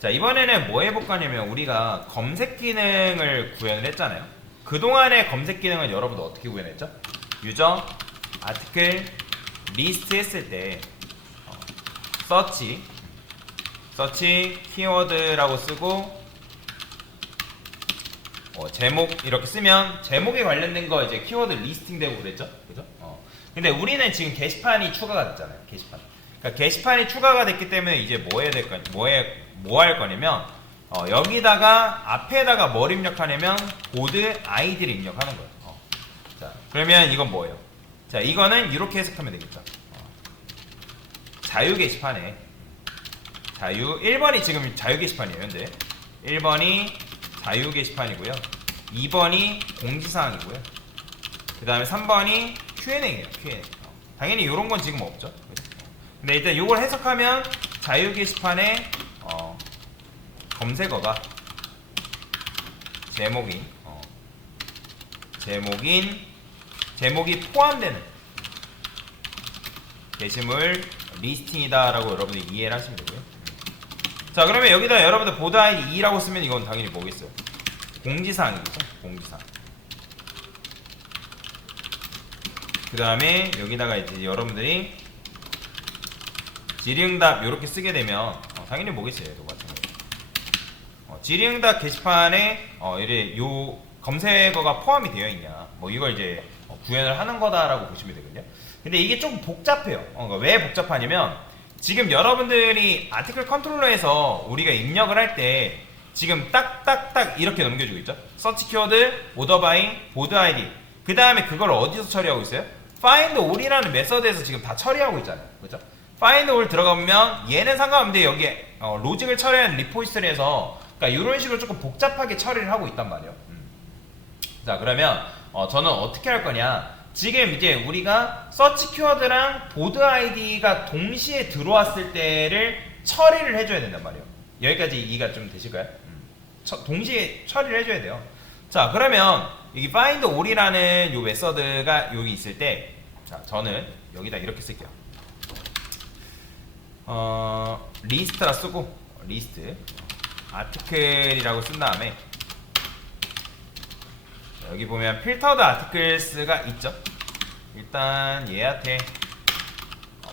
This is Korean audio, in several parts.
자, 이번에는 뭐 해볼 거냐면 우리가 검색 기능을 구현을 했잖아요. 그동안의 검색 기능은 여러분들 어떻게 구현했죠? 유저, 아티클, 리스트 했을 때 서치, 키워드라고 쓰고 제목 이렇게 쓰면 제목에 관련된 거 이제 키워드 리스팅 되고 그랬죠? 그죠? 근데 우리는 지금 게시판이 추가가 됐잖아요. 게시판. 그러니까 게시판이 추가가 됐기 때문에 이제 뭐 해야 될 거냐? 뭐 할 거냐면 여기다가 앞에다가 뭘 입력하냐면 보드 아이디를 입력하는 거예요. 자, 그러면 이건 뭐예요? 자, 이거는 이렇게 해석하면 되겠죠. 자유 게시판에 1번이 지금 자유 게시판이에요. 현재 1번이 자유 게시판이고요. 2번이 공지사항이고요. 그 다음에 3번이 Q&A예요. Q&A. 당연히 이런 건 지금 없죠. 근데 일단 이걸 해석하면 자유 게시판에 검색어가 제목이 포함되는 게시물 리스팅이다 라고 여러분들이 이해를 하시면 되고요. 자, 그러면 여기다 여러분들 보드 아이디 2라고 쓰면 이건 당연히 뭐겠어요? 공지사항이겠죠? 공지사항. 그 다음에 여기다가 이제 여러분들이 질의응답 이렇게 쓰게 되면 당연히 뭐겠어요? 이거 같은 거. 질의응답 게시판에 이래 요 검색어가 포함이 되어 있냐, 뭐 이걸 이제 구현을 하는 거다라고 보시면 되거든요. 근데 이게 좀 복잡해요. 그러니까 왜 복잡하냐면 지금 여러분들이 아티클 컨트롤러에서 우리가 입력을 할 때 지금 딱딱딱 이렇게 넘겨주고 있죠. 서치 키워드, 오더 바이, 보드 아이디. 그 다음에 그걸 어디서 처리하고 있어요? find all이라는 메서드에서 지금 다 처리하고 있잖아요. 그죠? find all 들어가보면 얘는 상관없는데 여기에 로직을 처리하는 리포지터리에서 그러니까 이런 식으로 조금 복잡하게 처리를 하고 있단 말이에요. 자, 그러면 저는 어떻게 할 거냐, 지금 이제 우리가 서치 키워드랑 보드 아이디가 동시에 들어왔을 때를 처리를 해줘야 된단 말이에요. 여기까지 이해가 좀 되실까요? 동시에 처리를 해줘야 돼요. 자, 그러면 여기 find all이라는 요 메서드가 여기 있을 때, 자, 저는 여기다 이렇게 쓸게요. 리스트라 쓰고 리스트 아티클이라고 쓴 다음에 여기 보면 필터드 아티클스가 있죠. 일단 얘한테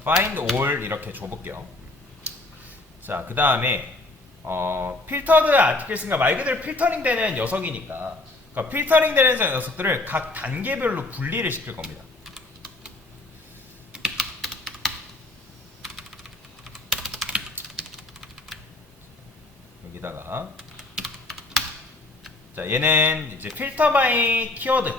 find all 이렇게 줘볼게요. 자, 그 다음에 필터드 아티클스가 말 그대로 필터링 되는 녀석이니까, 그러니까 필터링 되는 녀석들을 각 단계별로 분리를 시킬 겁니다. 여기다가 자, 얘는 이제 필터 바이 키워드.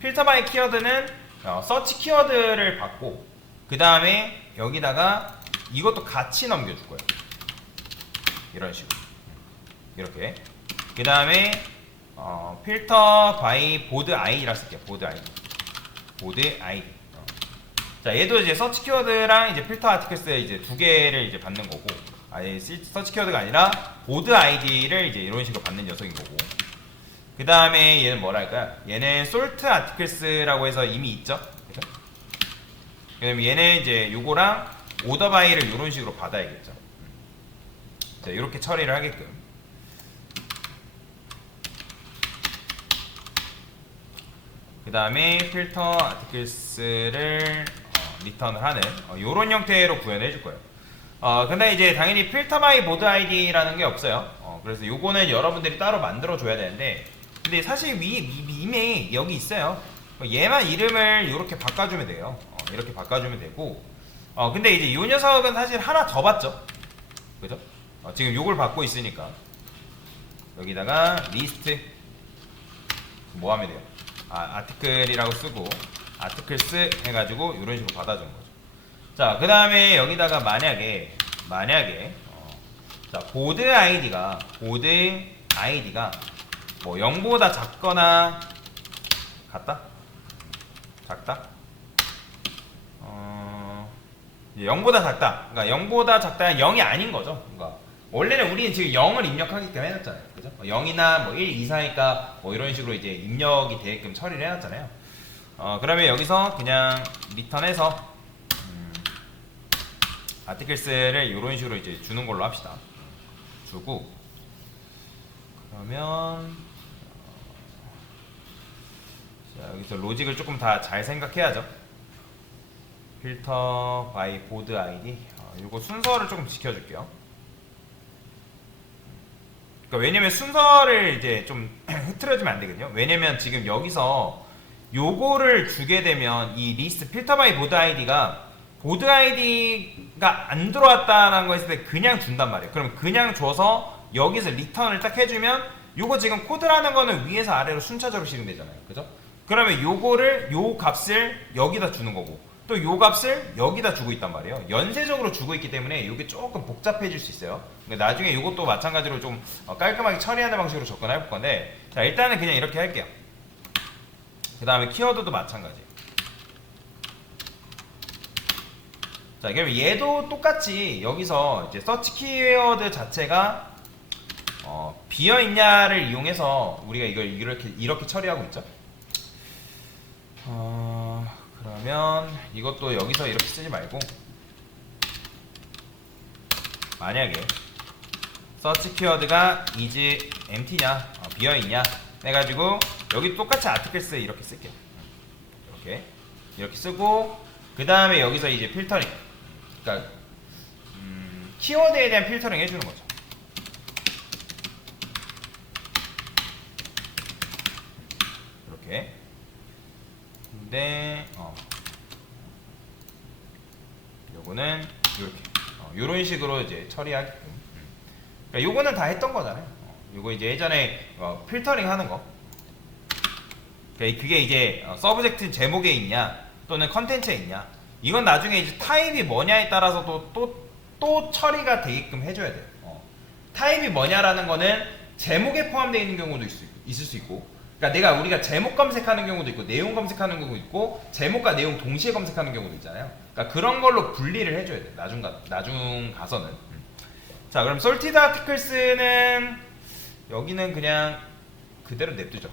필터 바이 키워드는 서치 키워드를 받고 그 다음에 여기다가 이것도 같이 넘겨줄 거예요. 이런 식으로 이렇게. 그 다음에 필터 바이 보드 아이디라 쓸게요. 보드 아이디. 자, 얘도 이제 서치 키워드랑 이제 필터 아티클스 이제 두 개를 이제 받는 거고, 아니 서치 키워드가 아니라 보드 아이디를 이제 이런 식으로 받는 녀석인 거고. 그 다음에 얘는 뭐랄까요? 얘는 sort articles라고 해서 이미 있죠? 그죠? 그 다음에 얘는 이제 요거랑 order by를 이런 식으로 받아야겠죠. 자, 이렇게 처리를 하게끔. 그 다음에 필터 아티클스를 리턴을 하는 요런 형태로 구현을 해줄 거예요. 근데 이제 당연히 필터 바이 보드 아이디라는 게 없어요. 그래서 요거는 여러분들이 따로 만들어 줘야 되는데, 근데 사실 이미 여기 있어요. 얘만 이름을 이렇게 바꿔주면 돼요. 이렇게 바꿔주면 되고, 근데 이제 이 녀석은 사실 하나 더 받죠. 그죠? 지금 요걸 받고 있으니까 여기다가 리스트 뭐 하면 돼요? 아티클이라고 쓰고 아티클스 해가지고 이런 식으로 받아주는 거죠. 자, 그 다음에 여기다가 만약에 자, 보드 아이디가 뭐 0보다 작거나 작다? 0보다 작다. 그러니까 0보다 작다는 0이 아닌 거죠. 그러니까 원래는 우리는 지금 0을 입력하게끔 해놨잖아요. 그죠? 0이나 뭐 1 이상이니까 뭐 이런 식으로 이제 입력이 되게끔 처리를 해놨잖아요. 그러면 여기서 그냥 리턴해서 아티클스를 이런 식으로 이제 주는 걸로 합시다. 쓰고 그러면 자, 여기서 로직을 조금 다 잘 생각해야죠. 필터 바이 보드 아이디 이거 순서를 조금 지켜줄게요. 그러니까 왜냐면 순서를 이제 좀 흐트러지면 안 되거든요. 왜냐면 지금 여기서 요거를 주게 되면 이 리스트 필터 바이 보드 아이디가 보드 아이디가 안 들어왔다는 거 했을 때 그냥 준단 말이에요. 그럼 그냥 줘서 여기서 리턴을 딱 해주면 요거 지금 코드라는 거는 위에서 아래로 순차적으로 실행되잖아요. 그죠? 그러면 요거를 요 값을 여기다 주는 거고 또 요 값을 여기다 주고 있단 말이에요. 연쇄적으로 주고 있기 때문에 이게 조금 복잡해질 수 있어요. 그러니까 나중에 이것도 마찬가지로 좀 깔끔하게 처리하는 방식으로 접근해 볼 건데 자 일단은 그냥 이렇게 할게요. 그 다음에 키워드도 마찬가지. 자 그러면 얘도 똑같이 여기서 이제 서치 키워드 자체가 비어있냐를 이용해서 우리가 이걸 이렇게 처리하고 있죠. 그러면 이것도 여기서 이렇게 쓰지 말고 만약에 서치 키워드가 is empty냐 비어있냐 해가지고 여기 똑같이 아티클스 이렇게 쓸게요. 이렇게 쓰고 그 다음에 여기서 이제 필터링 그러니까 키워드에 대한 필터링 해주는 거죠. 이렇게 근데 요거는 이렇게 요런 식으로 이제 처리하게끔 그러니까 요거는 다 했던 거잖아요. 요거 이제 예전에 필터링 하는 거 그러니까 그게 이제 서브젝트 제목에 있냐 또는 컨텐츠에 있냐 이건 나중에 이제 타입이 뭐냐에 따라서 또 처리가 되게끔 해줘야 돼요. 타입이 뭐냐라는 거는 제목에 포함되어 있는 경우도 있을 수 있고 그러니까 우리가 제목 검색하는 경우도 있고 내용 검색하는 경우도 있고 제목과 내용 동시에 검색하는 경우도 있잖아요. 그러니까 그런 걸로 분리를 해줘야 돼요. 나중 가서는. 자 그럼 sorted articles는 여기는 그냥 그대로 냅두죠.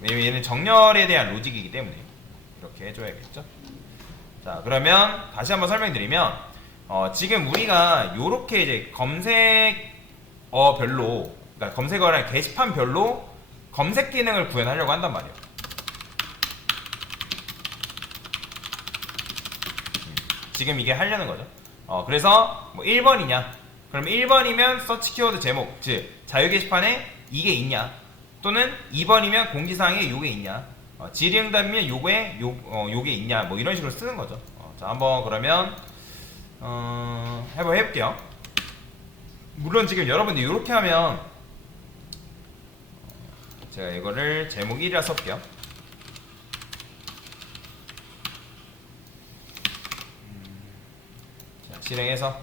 왜냐면 얘는 정렬에 대한 로직이기 때문에 이렇게 해줘야겠죠. 자 그러면 다시 한번 설명드리면 지금 우리가 요렇게 이제 검색어별로 그러니까 검색어랑 게시판별로 검색 기능을 구현하려고 한단 말이에요. 지금 이게 하려는 거죠. 그래서 뭐 1번이냐 그럼 1번이면 서치 키워드 제목 즉 자유 게시판에 이게 있냐 또는 2번이면 공지사항에 요게 있냐 질의응답이면 요게 있냐 뭐 이런 식으로 쓰는 거죠. 자 한번 그러면 해볼게요. 물론 지금 여러분들 이렇게 하면 제가 이거를 제목 1이라 써볼게요. 자, 실행해서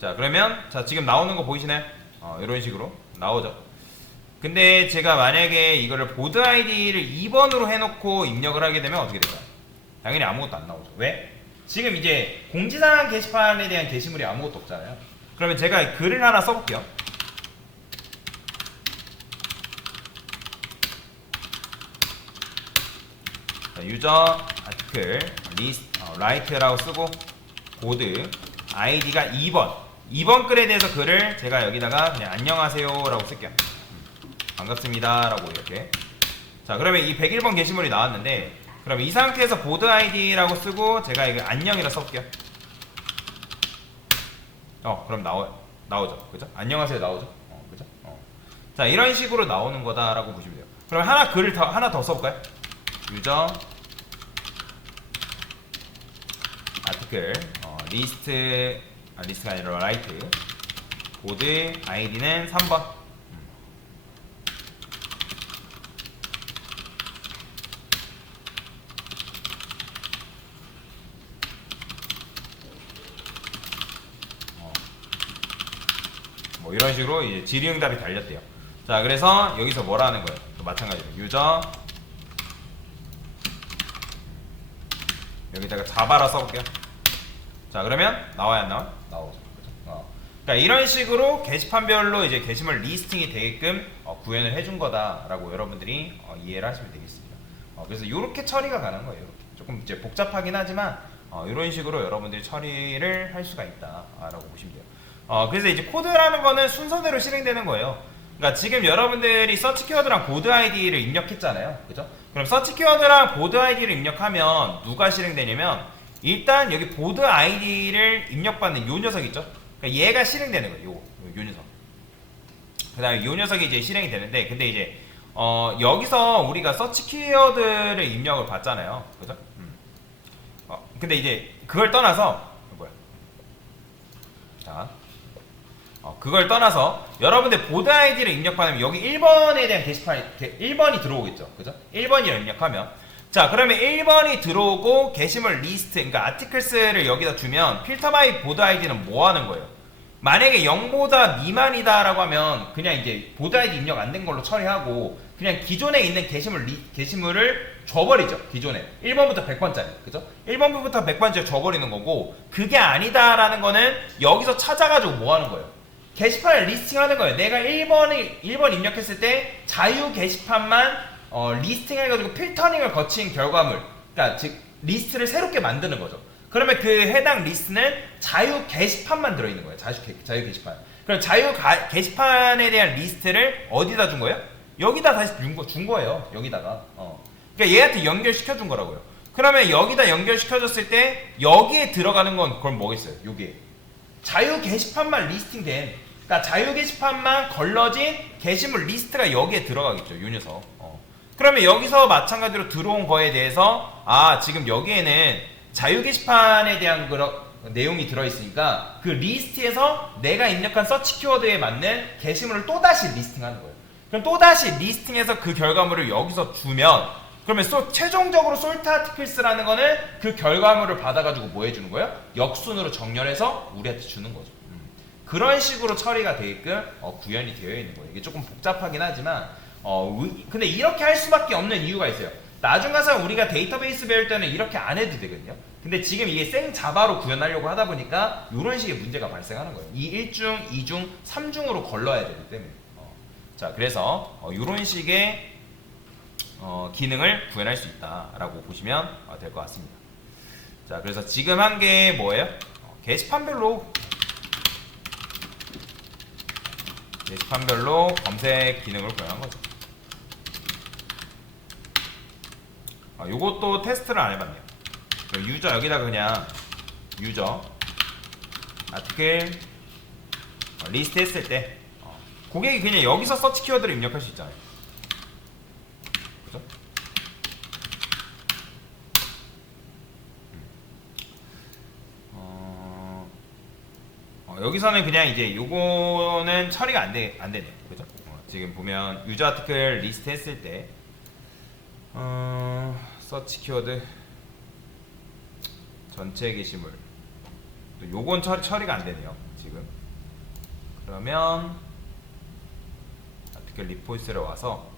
자 그러면 자 지금 나오는 거 보이시나요? 이런 식으로 나오죠. 근데 제가 만약에 이거를 보드 아이디를 2번으로 해놓고 입력을 하게 되면 어떻게 될까요? 당연히 아무것도 안 나오죠. 왜? 지금 이제 공지사항 게시판에 대한 게시물이 아무것도 없잖아요. 그러면 제가 글을 하나 써볼게요. 유저 아티클 리스트 라이트라고 쓰고 코드 아이디가 2번 글에 대해서 글을 제가 여기다가 그냥 안녕하세요 라고 쓸게요. 반갑습니다 라고 이렇게. 자 그러면 이 101번 게시물이 나왔는데 그럼 이 상태에서 보드 아이디라고 쓰고 제가 이거 안녕이라 써볼게요. 그럼 나오죠. 그죠? 안녕하세요 나오죠? 그죠? 자 이런 식으로 나오는 거다라고 보시면 돼요. 그럼 글을 하나 더 써볼까요? 유저 아티클 리스트가 아니라 라이트 보드 아이디는 3번. 뭐 이런 식으로 이제 질의응답이 달렸대요. 자 그래서 여기서 뭐라 하는 거예요? 또 마찬가지로 유저 여기다가 자바라 써볼게요. 자 그러면 나와야 안 나와? 나오죠. 그러니까 이런 식으로 게시판별로 이제 게시물 리스팅이 되게끔 구현을 해준 거다라고 여러분들이 이해를 하시면 되겠습니다. 그래서 이렇게 처리가 가능한 거예요. 이렇게. 조금 이제 복잡하긴 하지만 이런 식으로 여러분들이 처리를 할 수가 있다라고 보시면 돼요. 그래서 이제 코드라는 거는 순서대로 실행되는 거예요. 그러니까 지금 여러분들이 서치 키워드랑 보드 아이디를 입력했잖아요. 그죠? 그럼 서치 키워드랑 보드 아이디를 입력하면 누가 실행되냐면 일단 여기 보드 아이디를 입력받는 요 녀석 있죠? 그러니까 얘가 실행되는 거예요. 요 녀석. 그 다음에 요 녀석이 이제 실행이 되는데 근데 이제 여기서 우리가 서치 키워드를 입력을 받잖아요. 그죠? 근데 이제 그걸 떠나서 뭐야? 자, 그걸 떠나서 여러분들 보드 아이디를 입력하면 여기 1번에 대한 게시판이 1번이 들어오겠죠. 그죠? 1번이라 입력하면 자 그러면 1번이 들어오고 게시물 리스트 그러니까 아티클스를 여기다 주면 필터 바이 보드 아이디는 뭐 하는 거예요? 만약에 0보다 미만이다 라고 하면 그냥 이제 보드 아이디 입력 안 된 걸로 처리하고 그냥 기존에 있는 게시물을 줘버리죠. 기존에 1번부터 100번짜리 그죠? 1번부터 100번짜리 줘버리는 거고 그게 아니다라는 거는 여기서 찾아가지고 뭐 하는 거예요? 게시판을 리스팅하는 거예요. 내가 1번 입력했을 때 자유 게시판만 리스팅해가지고 필터링을 거친 결과물 그러니까 즉 리스트를 새롭게 만드는 거죠. 그러면 그 해당 리스트는 자유 게시판만 들어있는 거예요. 자유 게시판. 그럼 게시판에 대한 리스트를 어디다 준 거예요? 여기다 다시 준 거예요. 여기다가. 그러니까 얘한테 연결시켜 준 거라고요. 그러면 여기다 연결시켜줬을 때 여기에 들어가는 건 그럼 뭐겠어요? 여기에 자유 게시판만 리스팅된 그러니까 자유 게시판만 걸러진 게시물 리스트가 여기에 들어가겠죠. 요 녀석. 그러면 여기서 마찬가지로 들어온 거에 대해서 지금 여기에는 자유 게시판에 대한 내용이 들어있으니까 그 리스트에서 내가 입력한 서치 키워드에 맞는 게시물을 또다시 리스팅하는 거예요. 그럼 또다시 리스팅해서 그 결과물을 여기서 주면 그러면 최종적으로 솔트 아티클스라는 거는 그 결과물을 받아가지고 뭐 해주는 거예요? 역순으로 정렬해서 우리한테 주는 거죠. 그런 식으로 처리가 되게끔 구현이 되어 있는 거예요. 이게 조금 복잡하긴 하지만 근데 이렇게 할 수밖에 없는 이유가 있어요. 나중 가서 우리가 데이터베이스 배울 때는 이렇게 안 해도 되거든요. 근데 지금 이게 생 자바로 구현하려고 하다 보니까 이런 식의 문제가 발생하는 거예요. 이 1중, 2중, 3중으로 걸러야 되기 때문에. 자, 그래서 이런 식의 기능을 구현할 수 있다라고 보시면 될 것 같습니다. 자, 그래서 지금 한 게 뭐예요? 게시판별로 검색 기능을 구현한 거죠. 요것도 테스트를 안 해봤네요. 유저 여기다가 그냥 유저 아티클 리스트 했을 때 고객이 그냥 여기서 서치 키워드를 입력할 수 있잖아요. 그죠? 여기서는 그냥 이제 요거는 처리가 안 되네요. 그죠? 지금 보면 유저 아티클 리스트 했을 때 서치 키워드 전체 게시물 요건 처리가 안 되네요. 지금 그러면 아티클 리포지터리에 와서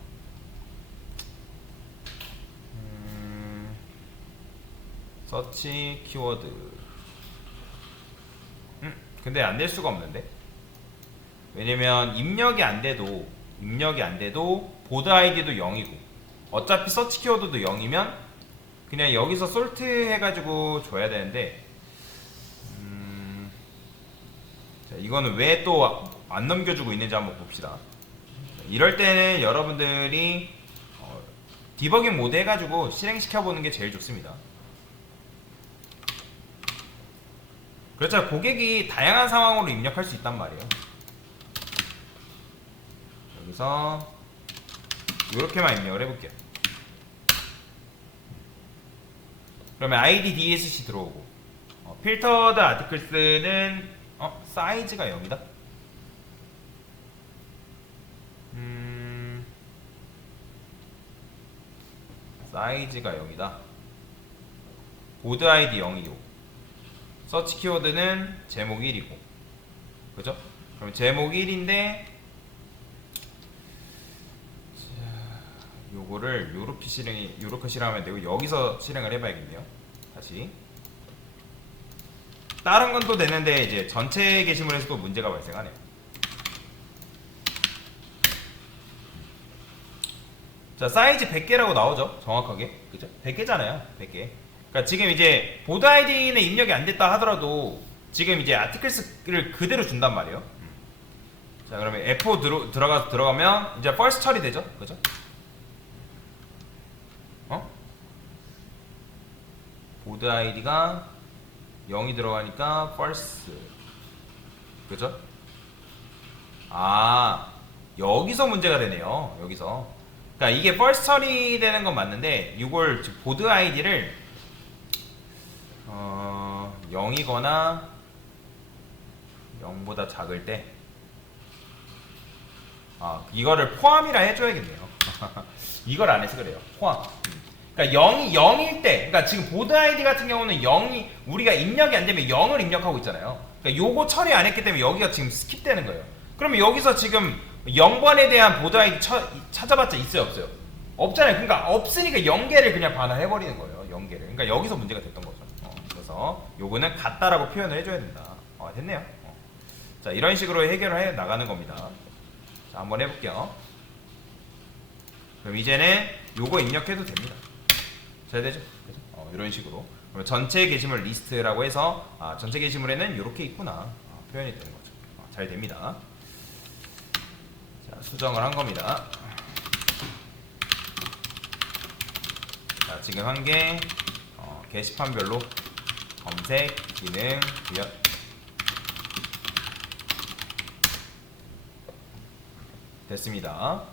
서치 키워드 근데 안 될 수가 없는데 왜냐면 입력이 안 돼도 보드 아이디도 0이고 어차피 서치 키워드도 0이면 그냥 여기서 솔트 해가지고 줘야 되는데 자, 이거는 왜 또 안 넘겨주고 있는지 한번 봅시다. 이럴 때는 여러분들이 디버깅 모드 해가지고 실행시켜보는 게 제일 좋습니다. 그렇죠. 고객이 다양한 상황으로 입력할 수 있단 말이에요. 여기서 이렇게만 입력을 해볼게요. 그러면 ID DSC 들어오고 필터드 아티클스는 사이즈가 0이다? 사이즈가 0이다. 보드 아이디 0이고 서치 키워드는 제목 1이고 그죠? 그럼 제목 1인데 요거를 요렇게 실행하면 되고 여기서 실행을 해봐야겠네요. 다시 다른 건 또 되는데 이제 전체 게시물에서도 문제가 발생하네요. 자, 사이즈 100개라고 나오죠. 정확하게 그죠? 100개잖아요. 100개 그러니까 지금 이제 보드 아이디는 입력이 안 됐다 하더라도 지금 이제 아티클스를 그대로 준단 말이에요. 자, 그러면 F5 들어가면 이제 first 처리되죠, 그죠? 보드 아이디가 0이 들어가니까 first, 그죠? 아, 여기서 문제가 되네요. 여기서. 그러니까 이게 first 처리되는 건 맞는데 이걸 보드 아이디를 0이거나 0보다 작을 때 이거를 포함이라 해줘야겠네요. 이걸 안 해서 그래요. 포함. 그러니까 0일 때, 그러니까 지금 보드 아이디 같은 경우는 0이 우리가 입력이 안 되면 0을 입력하고 있잖아요. 그러니까 요거 처리 안 했기 때문에 여기가 지금 스킵되는 거예요. 그러면 여기서 지금 0번에 대한 보드 아이디 찾아봤자 있어요, 없어요? 없잖아요. 그러니까 없으니까 0개를 그냥 반환해버리는 거예요. 0개를. 그러니까 여기서 문제가 됐던 거죠. 그래서 요거는 같다라고 표현을 해줘야 된다. 됐네요. 자, 이런 식으로 해결을 해 나가는 겁니다. 자, 한번 해볼게요. 그럼 이제는 요거 입력해도 됩니다. 잘 되죠? 그죠? 이런 식으로. 그럼 전체 게시물 리스트라고 해서 전체 게시물에는 이렇게 있구나 표현이 되는 거죠. 잘 됩니다. 자, 수정을 한 겁니다. 자, 지금 한 게 게시판별로 검색, 기능, 구현. 됐습니다.